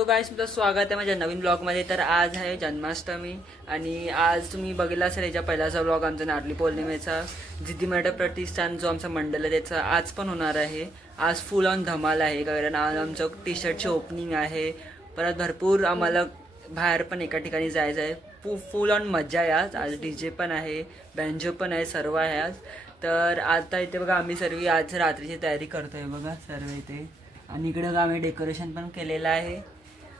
तो गाइस तुमचं स्वागत आहे माझ्या नवीन ब्लॉगमध्ये। तर आज आहे जन्माष्टमी आणि आज तुम्ही बघितला असेल याच्या पहिलाचा ब्लॉग आमचा नारळी पौर्णिमेचा जिद्दी मराठा प्रतिष्ठान जो आमचा मंडळ आहे त्याचा आज पण होणार आहे। आज फुल ऑन धमाल आहे कारण आज आमचं टी शर्टची ओपनिंग आहे। परत भरपूर आम्हाला बाहेर पण एका ठिकाणी जायचं आहे। फुल ऑन मजा आहे। आज डीजे पण आहे, बँजो पण आहे, सर्व आहे आज। तर आता इथे बघा आम्ही सर्व आज रात्रीची तयारी करतोय बघा सर्व इथे। आणि इकडे बघा आम्ही डेकोरेशन पण केलेलं आहे।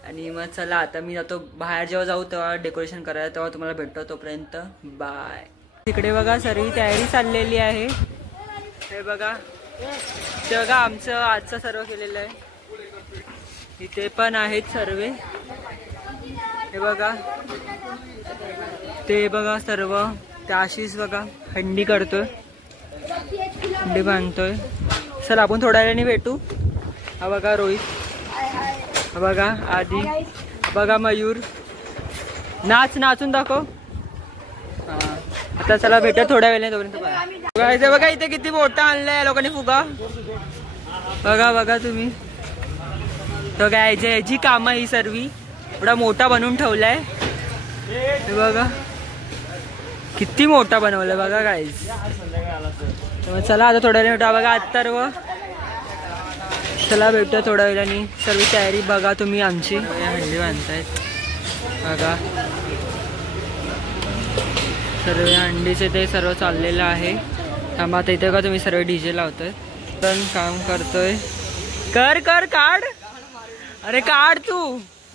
आणि मग चला आता मी जातो बाहेर, जेव्हा जाऊ तेव्हा डेकोरेशन करायला तेव्हा तुम्हाला भेटतो। तोपर्यंत बाय। तिकडे बघा सर्व तयारी चाललेली आहे। हे बघा ते बघा आमचं आजचं सर्व केलेलं आहे। इथे पण आहेत सर्व, हे बघा ते बघा सर्व। त्या आशिष बघा हंडी करतोय, हंडी बांधतोय। चल आपण थोड्या वेळाने भेटू। हा बघा रोहित, बघा आधी, बघा मयूर, नाचून दाखव। आता चला भेटा थोड्या वेळाने तोपर्यंत। बघा इथे किती मोठा आणलाय लोकांनी फुगा, बघा तुम्ही। तो काय याची कामं ही सर्व एवढा मोठा बनवून ठेवलाय, बघा किती मोठा बनवलाय बघा गाईज। चला आता थोड्या वेळाने भेटा। बघा आता चला भेटतो थोड्या वेळाने। सर्व तयारी बघा तुम्ही आमची, हंडी बांधतायत बघा सर्व हंडीचे ते सर्व चाललेलं आहे। थांबा आता इथे का तुम्ही सर्व डीजे लावतोय, पण काम करतोय। कर काढ, अरे काढ तू।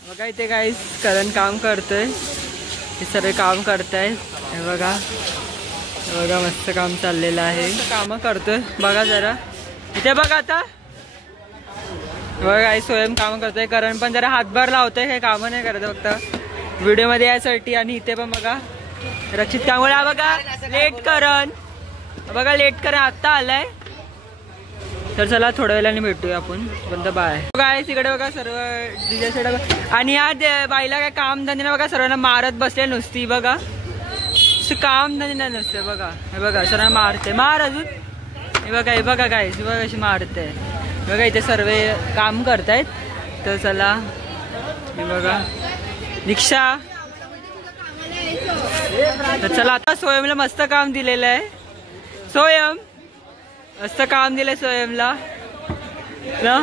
बघा इथे काही करण काम करतोय, हे सर्व काम करतायत। हे बघा मस्त काम चाललेलं आहे, काम करतोय बघा जरा। इथे बघा आता बघा काही स्वयं काम करतोय, करण पण जरा हातभार लावतोय, काही काम नाही करत फक्त व्हिडिओ मध्ये यासाठी। आणि इथे पण बघा रक्षित कांगोळे, बघा लेट करण, बघा लेट करण आता आलाय। तर चला थोड्या वेळाने भेटूया आपण, बंद बाय। बघा तिकडे बघा सर्व डीजे सेट। आणि या बाईला काय काम धंदे बघा सर्वांना मारत बसले नुसती, बघा काम धंदे नसते बघा। हे बघा सर्वांना मारते, मार अजून। हे बघा काय बघा कशी मारते बघा। इथे सर्व काम करतायत। तर चला हे बघा रिक्षा। तर चला आता स्वयंला मस्त काम दिलेलं आहे, स्वयं मस्त काम दिलंय स्वयंला ना।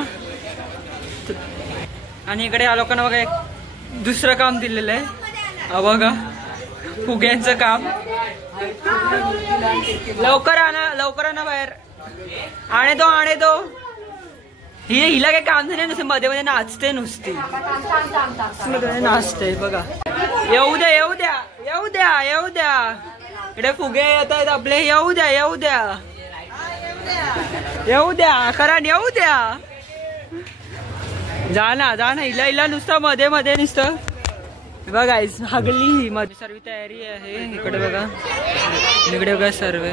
आणि इकडे या लोकांना बघा एक दुसरं काम दिलेलं आहे, बघा फुग्यांचं काम। लवकर आणा बाहेर, आणे दो। हिला काही काम झाले नसते, मध्ये नाचते नुसती, नाचते बघा। येऊ द्या इकडे फुगे येत आहेत आपले, येऊ द्या कारण येऊ द्या। जा ना हिला नुसतं मध्ये नुसतं बघा हागली मध्ये। सर्व तयारी आहे इकडे बघा, इकडे बघा सर्व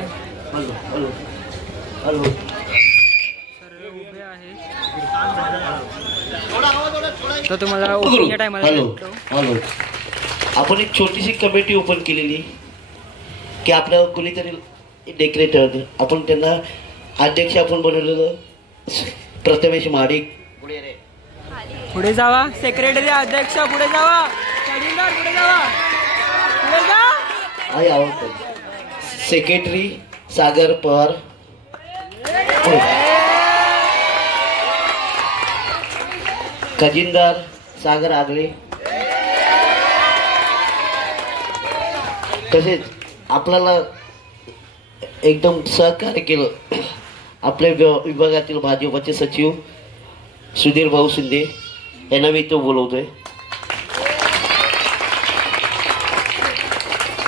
उभे आहे। तर तुम्हाला ओपनिंगच्या टायमाला हॅलो, आपण एक छोटीशी कमिटी ओपन केलेली की आपल्याला कोणीतरी डेकोरेटर, आपण त्यांना अध्यक्ष आपण बनवलेलं प्रथमेश महाडिक। पुढे जावा, सेक्रेटरी अध्यक्ष पुढे जावा, पुढे जा। सेक्रेटरी सागर पवार, खजिनदार सागर आगले। तसेच आपल्याला एकदम सहकार्य केलं आपल्या विभागातील भाजपचे सचिव सुधीर भाऊ शिंदे यांना मी तो बोलवतोय।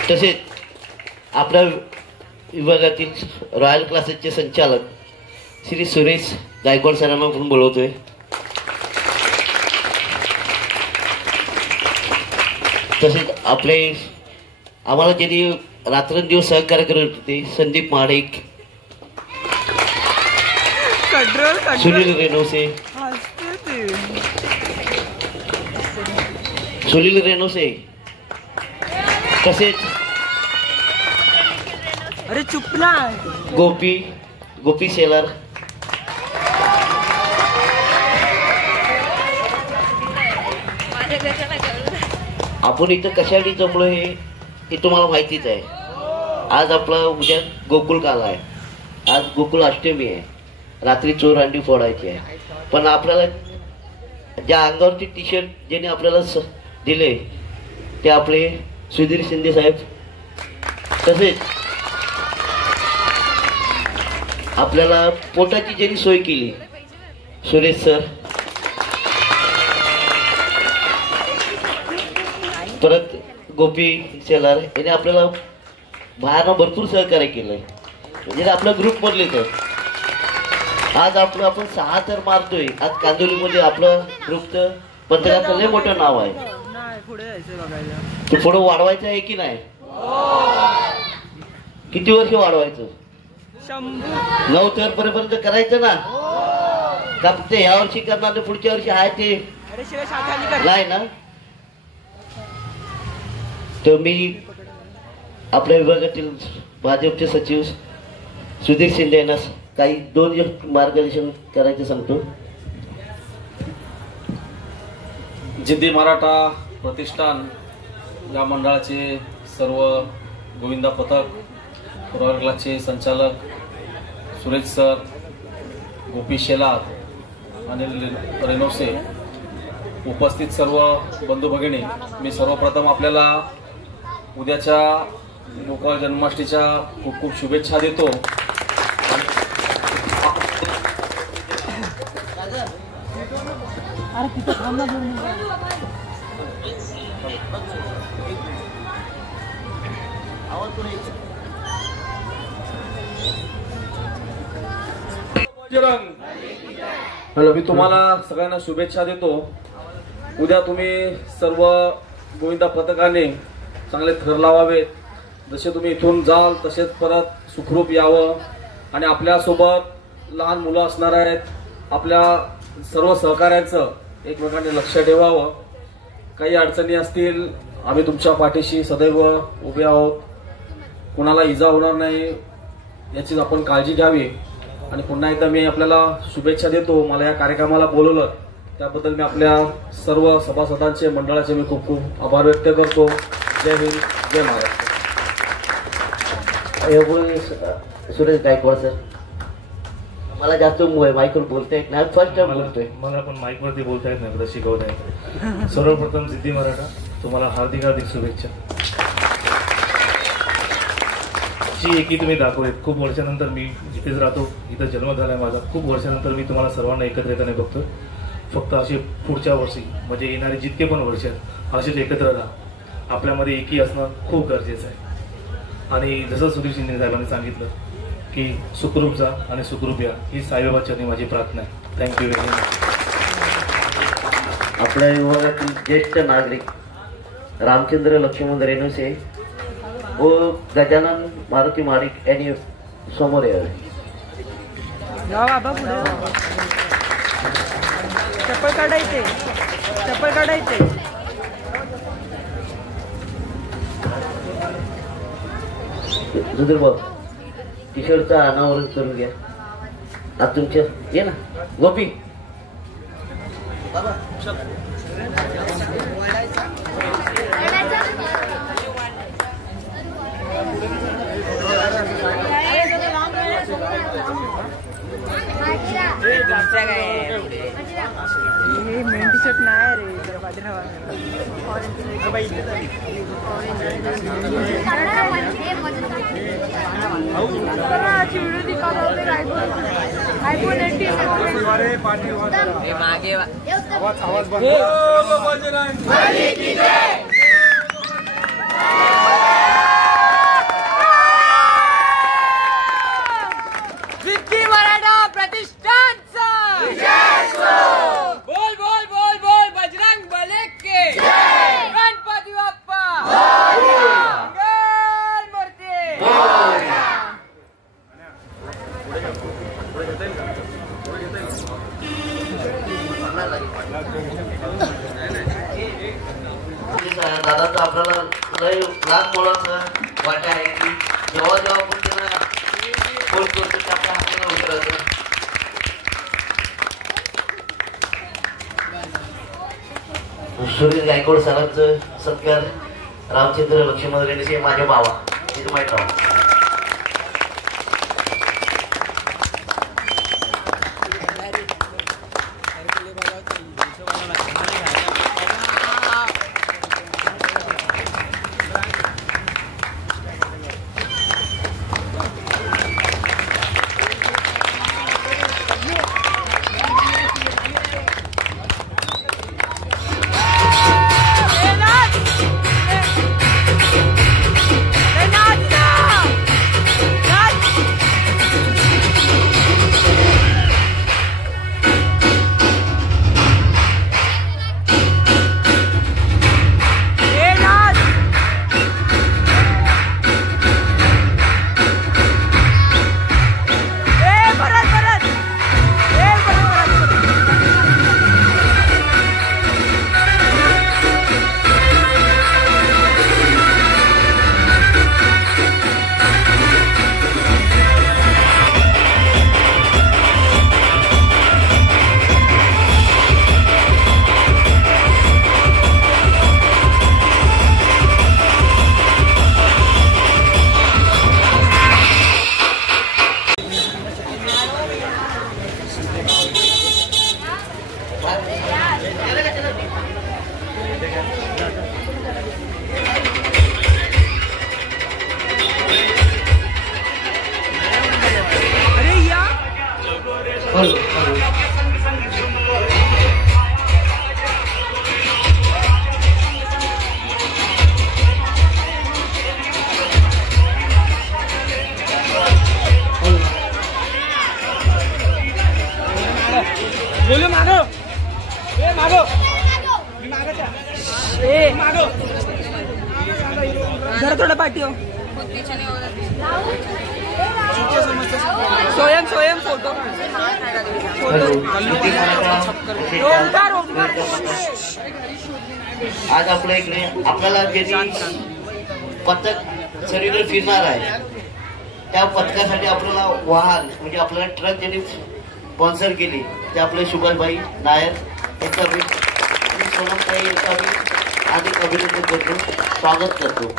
तसेच आपल्या विभागातील रॉयल क्लासेसचे संचालक श्री सुरेश गायकवाड सरांना पण बोलवतोय। तसेच आम्हाला ज्यांनी रात्रंदिवस सहकार्य करत होते संदीप महाडिक, सुनील रेणोसे, तसेच अरे चुपला गोपी शेलार, आपण इथं कशासाठी जमलो हे तुम्हाला माहितीच आहे. आज आपला उद्या गोकुळ काल आहे, आज गोकुळ अष्टमी आहे, रात्री चोर अंडी फोडायची आहे. पण आपल्याला ज्या अंगावरती टी शर्ट ज्याने आपल्याला दिले ते आपले सुधीर शिंदे साहेब, तसेच आपल्याला पोटाची ज्यांनी सोय केली सुरेश सर, परत गोपी शेलार याने आपल्याला बाहेरनं भरपूर सहकार्य केलंय. म्हणजे आपल्या ग्रुप मधले तर आज आपण 6 तर मारतोय. आज कांदोलीमध्ये आपलं ग्रुपचं पत्रकाचं लय मोठं नाव आहे. ते पुढे वाढवायचं आहे की नाही? किती वर्ष वाढवायचं? 9 तर पर्यंत करायचं ना. का फक्त ह्या वर्षी करणार पुढच्या वर्षी आहे ते नाही ना. तर मी आपल्या विभागातील भाजपचे सचिव सुधीर शिंदे यांना काही 2 दिवस मार्गदर्शन करायचं सांगतो. जिद्दी मराठा प्रतिष्ठान या मंडळाचे सर्व गोविंदा पथक, पुरवठा क्लासचे संचालक सुरेश सर, गोपी शेलार आणि रेनोसे, उपस्थित सर्व बंधू भगिनी, मी सर्वप्रथम आपल्याला उद्याच्या गोकुळ जन्माष्टमीच्या खूप खूप शुभेच्छा देतो. हॅलो, मी तुम्हाला सगळ्यांना शुभेच्छा देतो. उद्या तुम्ही सर्व गोविंदा पथकाने चांगले थर लावावेत. जसे तुम्ही इथून जाल तसेच परत सुखरूप यावं आणि आपल्यासोबत लहान मुलं असणार आहेत. आपल्या सर्व सहकार्यांचं एकमेकांनी लक्ष ठेवावं. काही अडचणी असतील, आम्ही तुमच्या पाठीशी सदैव उभे आहोत. कुणाला इजा होणार नाही याची आपण काळजी घ्यावी. आणि पुन्हा एकदा मी आपल्याला शुभेच्छा देतो. मला या कार्यक्रमाला बोलवलं त्याबद्दल मी आपल्या सर्व सभासदांचे, मंडळाचे मी खूप खूप आभार व्यक्त करतो. जय हिंद, जय महाराष्ट्र. सुरेश गायकवाड सर, मला जास्त माईकवर बोलता येत नाही, फर्स्ट टाइम बोलतोय. मला पण माईकवरती बोलता येत नाही, शिकवत आहे. सर्वप्रथम जिद्दी मराठा तुम्हाला हार्दिक हार्दिक शुभेच्छा. जी एकी तुम्ही दाखवलेत. खूप वर्षानंतर मी जिथेच राहतो, इथं जन्म झालाय माझा, खूप वर्षानंतर मी तुम्हाला सर्वांना एकत्र येताना बघतोय. फक्त असे पुढच्या वर्षी म्हणजे येणारे जितके पण वर्ष असेच एकत्र राहा. आपल्यामध्ये एकी असणं खूप गरजेचं आहे. आणि जसं सुधीर शिंदे साहेबांनी सांगितलं की सुखरूप जा आणि सुखरूप या, ही साईबाबांच्या माझी प्रार्थना आहे. Thank you very much. आपल्या विभागातील ज्येष्ठ नागरिक रामचंद्र लक्ष्मण रेणुसे व गजानन मारुती माडिक यांनी समोर यावे. चप्पल काढायचे, चप्पल काढायचे. सुधीर भाऊ, टी शर्टचं अनावरण करून घ्या. आज तुमच्या ये ना गोपी बाबा. हे मेन टी शर्ट नाही रे, जरा बाजूला ठेवा. जिद्दी मराठा प्रतिष्ठानचा बोल बोल बोल बोल बजरंग बली की गणपती बाप्पा मंगलमूर्ती. दादाचं आपल्याला लय लाख मोलाचं वाटा आहे की जेव्हा जेव्हा आपण त्यांना फोन करतो ते आपल्या हाताला उतरवतं. सुरेश गायकवाड सरांचं सत्कार रामचंद्र लक्ष्मण रेड्डी माझे बाबा हे माहीत नाव. बोलू मागो ए मागो ए मागो जरा थोडं पाठी हो. स्वयं स्वयं फोटो आज आपल्या इकडे आपल्याला ज्यांनी पथक सगळीकडे फिरणार आहे त्या पथकासाठी आपल्याला वाहन म्हणजे आपल्याला ट्रक ज्यांनी स्पॉन्सर केली ते आपले सुभाषभाई नायर यांचा मी सोनमताई यांचा मी अधिक अभिनंदन करतो, स्वागत करतो.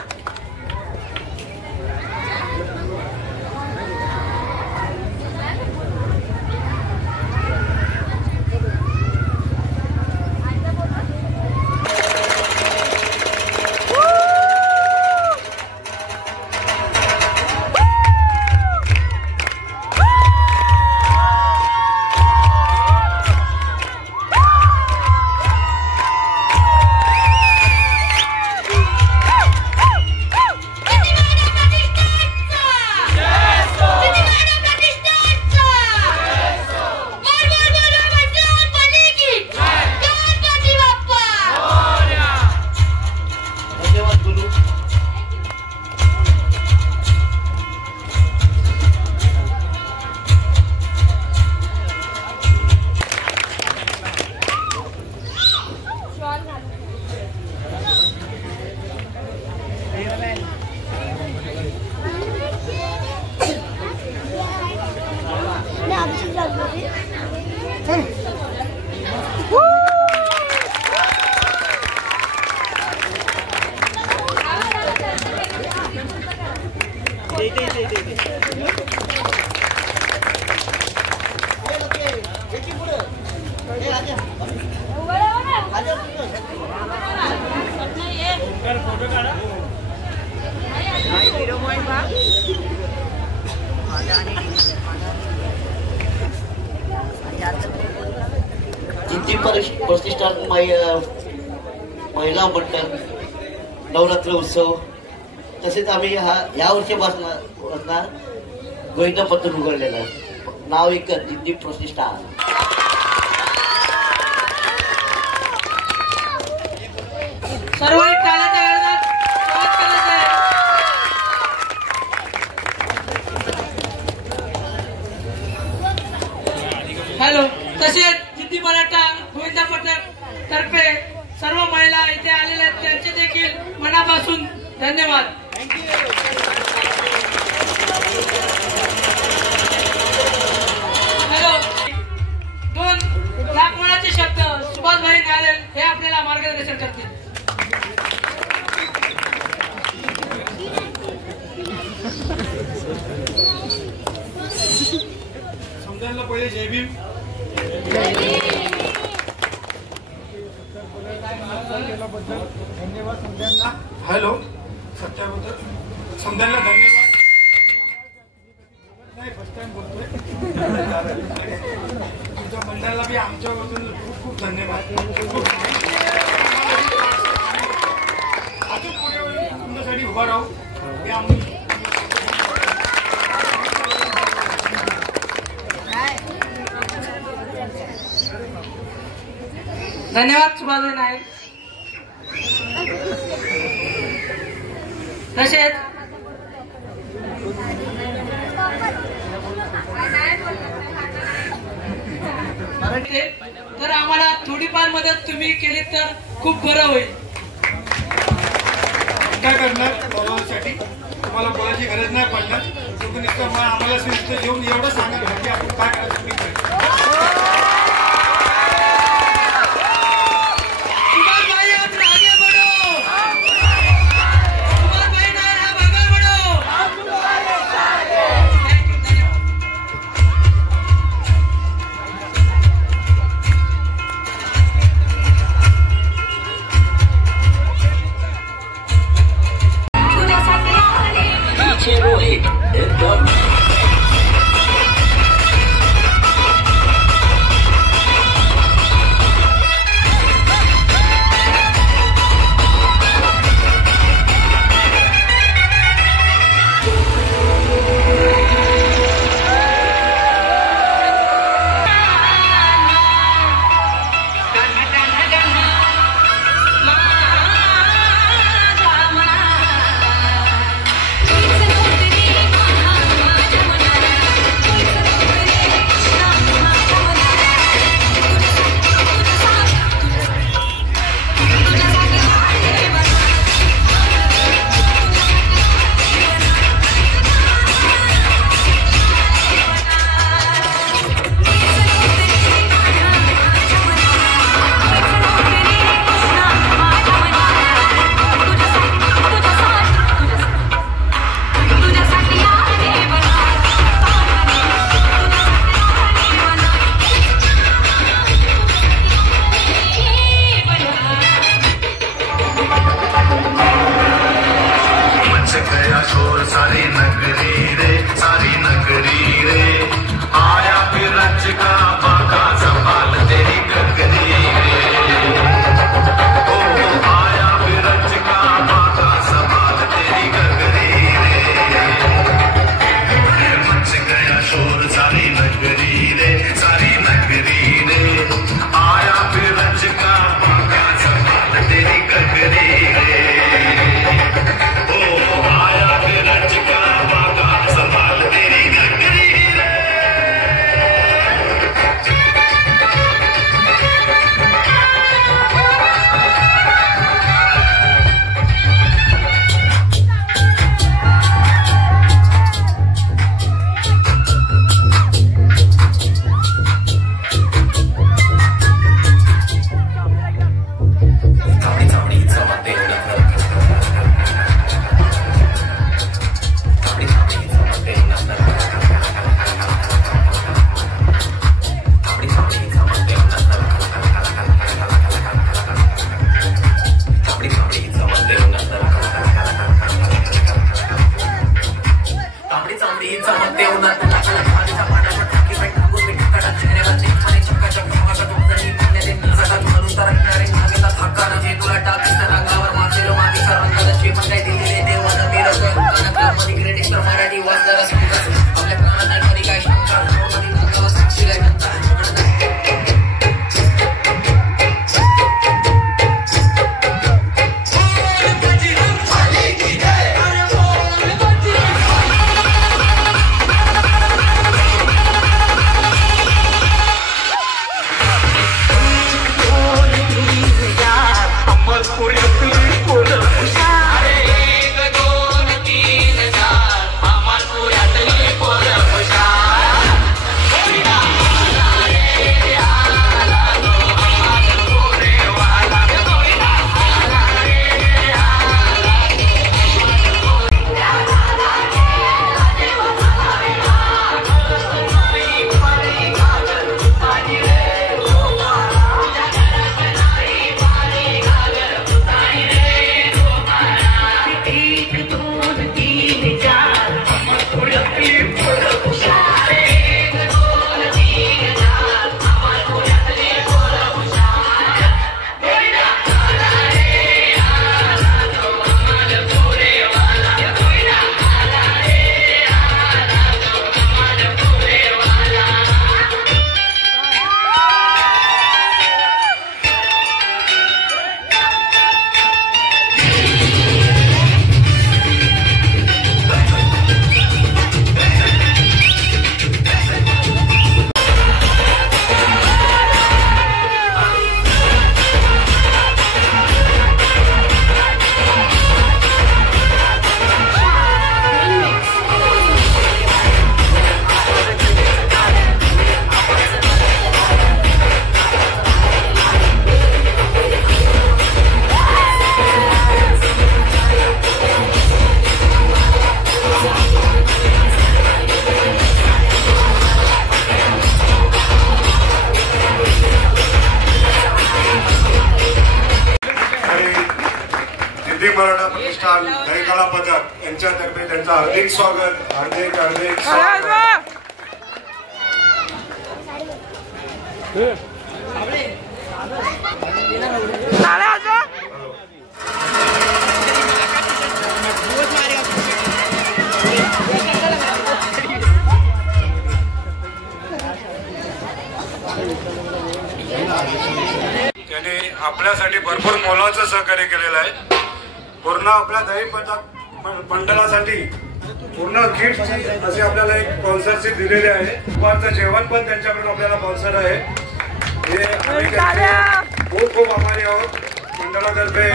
प्रतिष्ठान महिला मंडळ नवरात्र उत्सव तसेच आम्ही या वर्षापासून गोविंदा पत्र उघडलेलं नाव एकच जिद्दी प्रतिष्ठान. सर्व हॅलो. तसेच जिद्दी मराठा गोविंदा पथक तर्फे सर्व महिला इथे आलेल्या आहेत त्यांचे देखील मनापासून धन्यवाद. हॅलो. 2 आगमनाचे शब्द सुभाषभाई न्यायालय हे आपल्याला मार्गदर्शन करतील. समजायला पहिले जय भीम. धन्यवाद समजायला. हॅलो सत्याबद्दल समजायला धन्यवाद. नाही फर्स्ट टाइम बोलतोय. तुमच्या मंडळाला बी आमच्याबद्दल खूप खूप धन्यवाद. अजून पुढे तुमच्यासाठी उभा राहू हे आम्ही. धन्यवाद सुभाषभाई नाईक. तसेच तर आम्हाला थोडीफार मदत तुम्ही केली तर खूप बरं होईल. काय करणार बोलावण्यासाठी तुम्हाला बोलायची गरज नाही पडणार. तुम्ही नुसतं आम्हाला नुसतं येऊन एवढं सांगा की आपण काय करायचं तुम्ही करा. जिद्दी मराठा प्रतिष्ठान दहीकाला पथक यांच्यातर्फे त्यांचं हार्दिक स्वागत. हार्दिक हार्दिक स्वागत. त्याने आपल्यासाठी भरपूर मोलाचं सहकार्य केलेलं आहे. पूर्ण आपल्या दही पथक मंडळासाठी पूर्ण किट असे आपल्याला एक स्पॉन्सरशिप दिलेली आहे. दुपारचं जेवण पण त्यांच्याकडून आपल्याला स्पॉन्सर आहे. हे आम्ही त्यांचे खूप खूप आभारी आहोत. मंडळातर्फे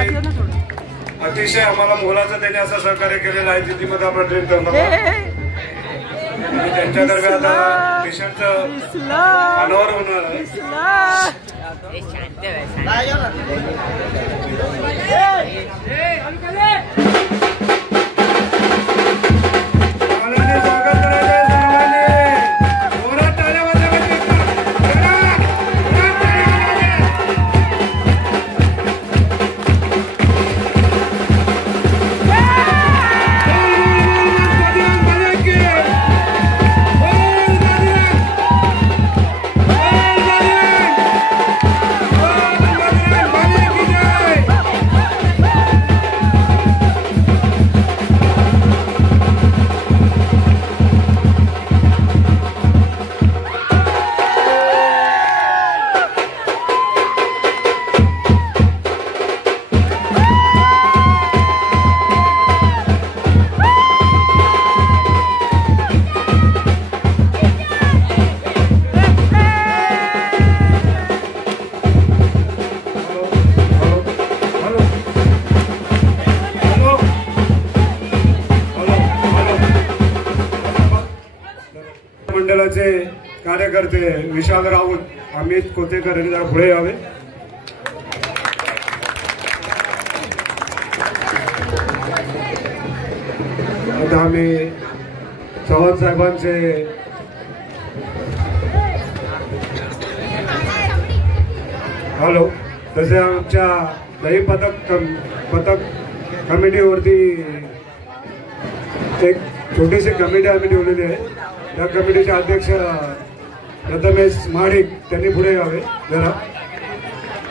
अतिशय आम्हाला मोलाचं त्यांनी असं सहकार्य केलेलं आहे. जिद्दीमध्ये आपण ट्रेन करणार त्यांच्यातर्फे आता टी शर्टचं अनावर होणार आहे. मंडळाचे कार्यकर्ते विशाल राऊत, अमित कोतेकर यांनी जरा पुढे यावे. आता आम्ही चव्हाण साहेबांचे हॅलो तसे आमच्या दही पथक कमिटीवरती एक छोटीशी कमिटी आम्ही ठेवलेली आहे. त्या कमिटीचे अध्यक्ष प्रथमेश महाडिक त्यांनी पुढे यावे जरा.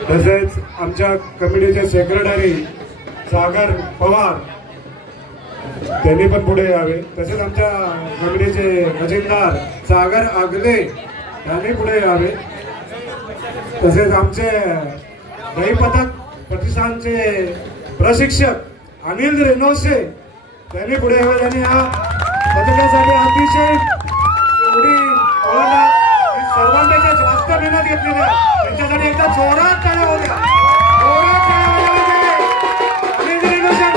तसेच आमच्या कमिटीचे सेक्रेटरी सागर पवार त्यांनी पण पुढे यावे. तसेच आमच्या कमिटीचे खजिनदार सागर आगले यांनी पुढे यावे. तसेच आमचे दही पथक प्रतिष्ठानचे प्रशिक्षक अनिल रेनोसे त्यांनी पुढे यावे. त्यांनी या पथकासाठी अतिशय एवढी सर्वांपेक्षा जास्त मेहनत घेतलेली आहे. त्यांच्यासाठी एकदा जोरात टाळ्या होत्या. जोरात टाळ्या अनिल रेनोसे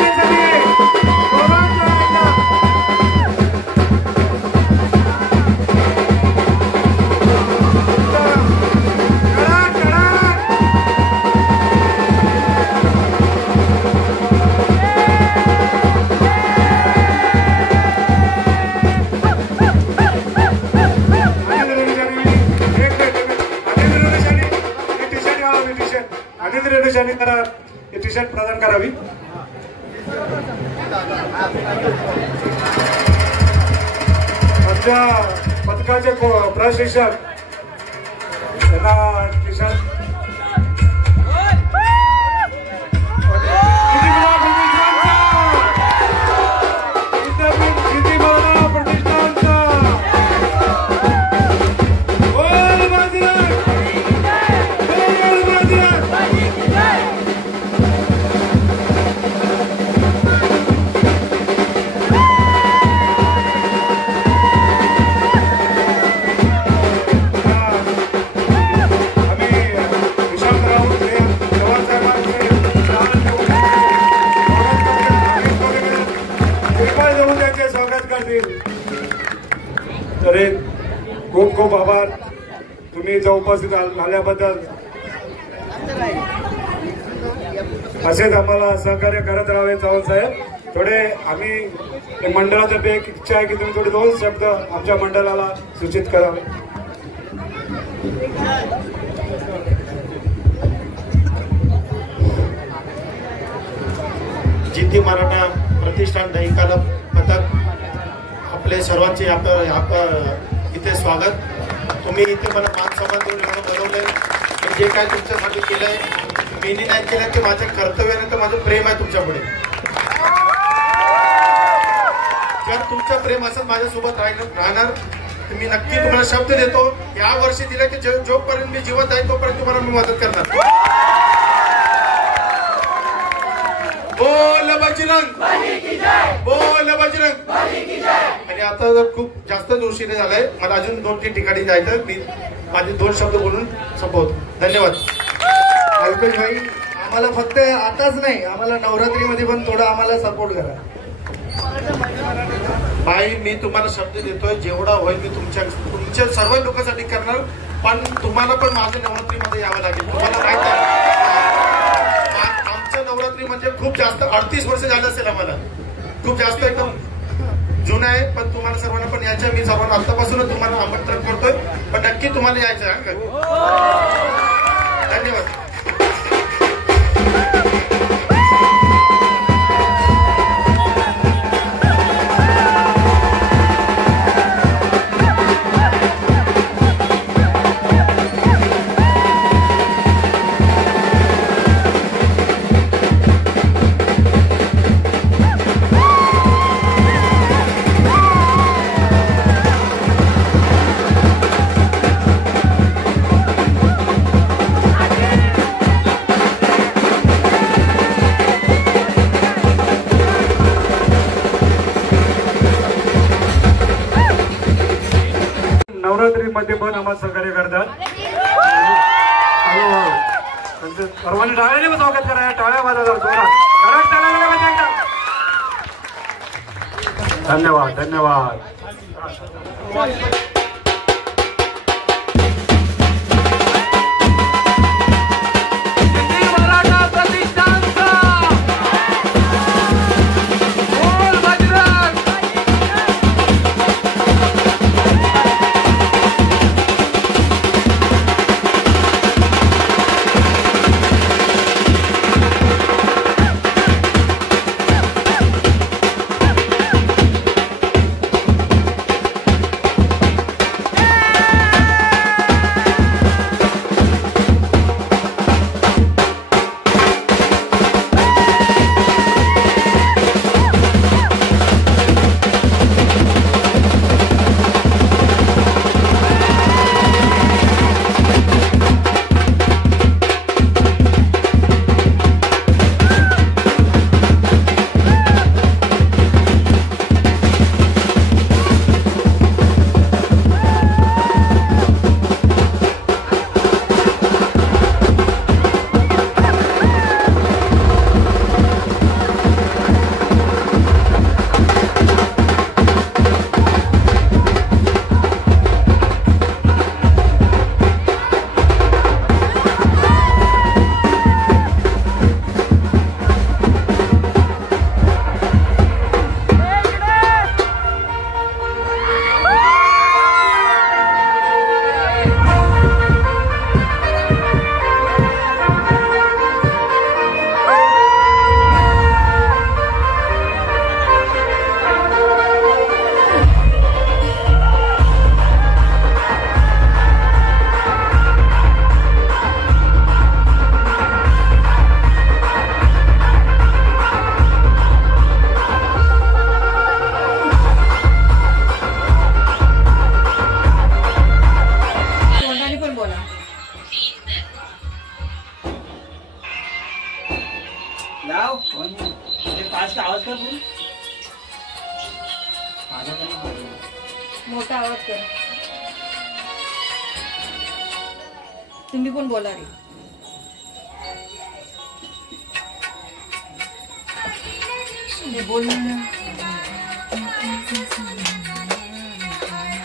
टी शर्ट प्रदान करावी. आमच्या पथकाचे प्रशिक्षक त्यांना टी शर्ट तरी खूप खूप आभार तुम्ही इथं उपस्थित झाल्याबद्दल. असेच आम्हाला सहकार्य करत राहावे चव्हाण साहेब. थोडे आम्ही मंडळातर्फे एक इच्छा आहे की तुम्ही थोडे 2 शब्द आमच्या मंडळाला सूचित करावे. जिद्दी मराठा प्रतिष्ठान दहिकाला पथक आपले सर्वांचे इथे स्वागत. तुम्ही इथे मला मान सन्मान देऊन बोलवलंय. जे काय तुमच्यासाठी केलंय मी नाही केलंय ते माझं कर्तव्य नाही तर माझं प्रेम आहे तुमच्यापुढे. जर तुमचं प्रेम असं माझ्यासोबत राहणार तर मी नक्की तुम्हाला शब्द देतो या वर्षी दिला की जोपर्यंत मी जिवंत आहे तोपर्यंत तुम्हाला मी मदत करणार. बोल बजरंग, बोल बजरंग. आणि आता जर खूप जास्त उशीर झालाय मला अजून 2-3 ठिकाणी जायचं. मी माझे 2 शब्द बोलून संपवतो. धन्यवाद. अल्पेश भाई आम्हाला फक्त आताच नाही आम्हाला नवरात्रीमध्ये पण थोडा आम्हाला सपोर्ट करा. भाई मी तुम्हाला शब्द देतोय जेवढा होईल मी तुमच्या सर्व लोकांसाठी करणार. पण तुम्हाला पण माझ्या नवरात्रीमध्ये यावं लागेल. तुम्हाला माहित आहे आमच्या नवरात्री म्हणजे खूप जास्त 38 वर्ष झालं असेल आम्हाला. खूप जास्त एकदम जुना आहे. पण तुम्हाला सर्वांना पण यायचं. मी सर्वांना आतापासूनच तुम्हाला आमंत्रण करतोय पण नक्की तुम्हाला यायचं आहे. धन्यवाद. नवरात्रीमध्ये पण आम्हाला सहकार्य करतात. सर्वांनी टाळ्याने स्वागत करा. टाळ्या वाजवा जोरात. धन्यवाद धन्यवाद. मोठा आवाज कर. तुम्ही पण बोला रे. बोल ना.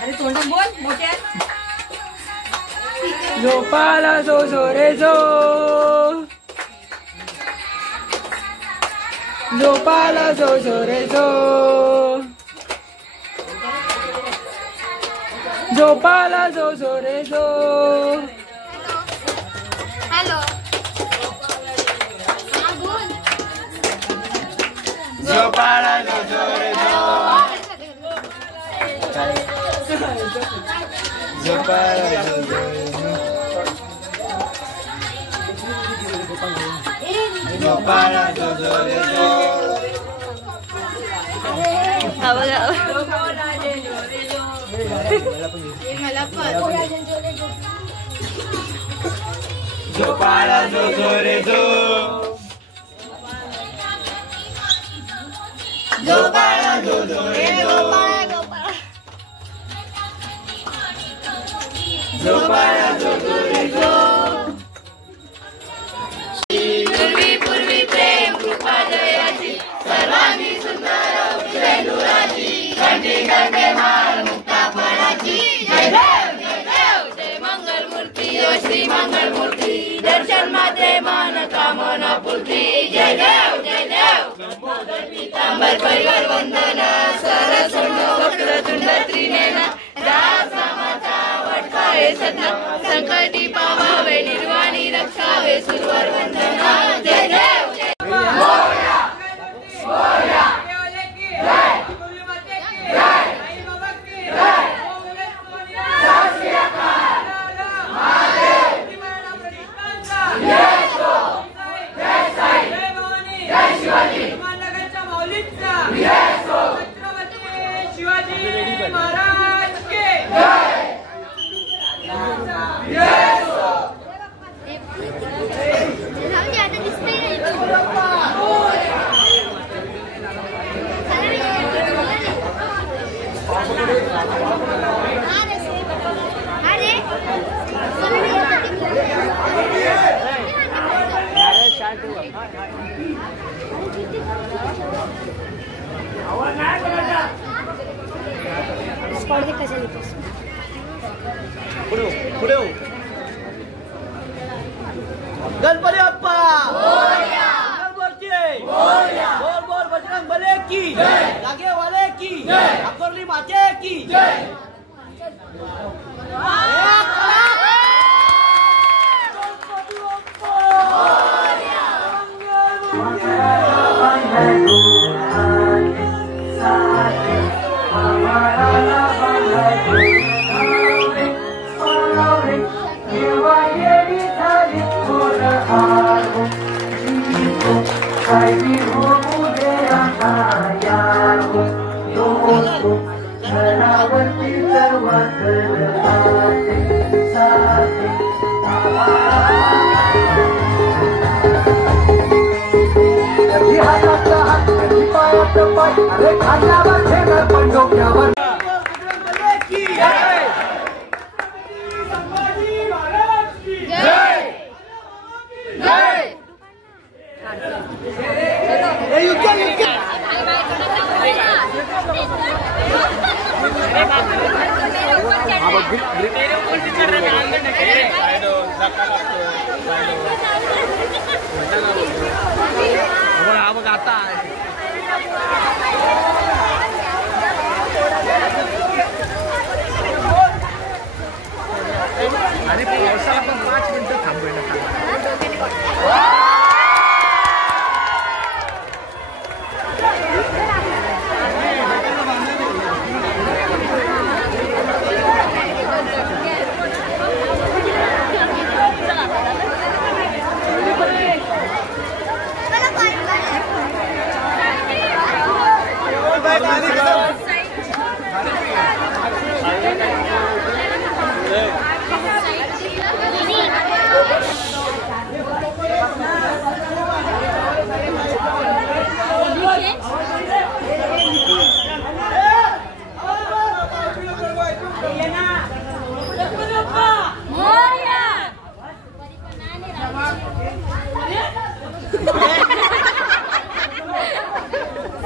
अरे तोंडून बोल मोठ्या. झोपाला जो रे जो, झोपाला जो रे जो, झोपाला जो रे जो. हॅलो. हा बोल. झोपाळा जो जो रे जो झोपाळा जो जो रे जो झोपाळा जो जो रे जो झोपाळा जो जो रे जो झोपाळा जो जो रे जो झोपाळा जो जो रे जो पूर्वी पूर्वी प्रेम कृपा जयाची सर्वांनी सुंदर उजळुराची घंटी घंटे माळ मुक्ता फळाची जय देव जय मंगल मूर्ती ओ श्री मंगल मूर्ती दर्शन मात्रे मन कामना पूर्ती जय देव पीतांबर परिवार वंदन सरस्वती वक्रतुंड त्रिनेना दास नामाचा वटकावे सदना संकटी पावावे निर्वाणी रक्षावे सुरवर वंदना जय देव मोरया मोरया जय जय गणपती बाप्पा बोल बोल बजरंग बले की लागे वाले की अकोरली माते की आणि पावसाला पण 5 मिनिटं थांबवायला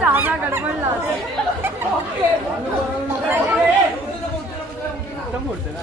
साधा गडबडला एकदम मोठं ना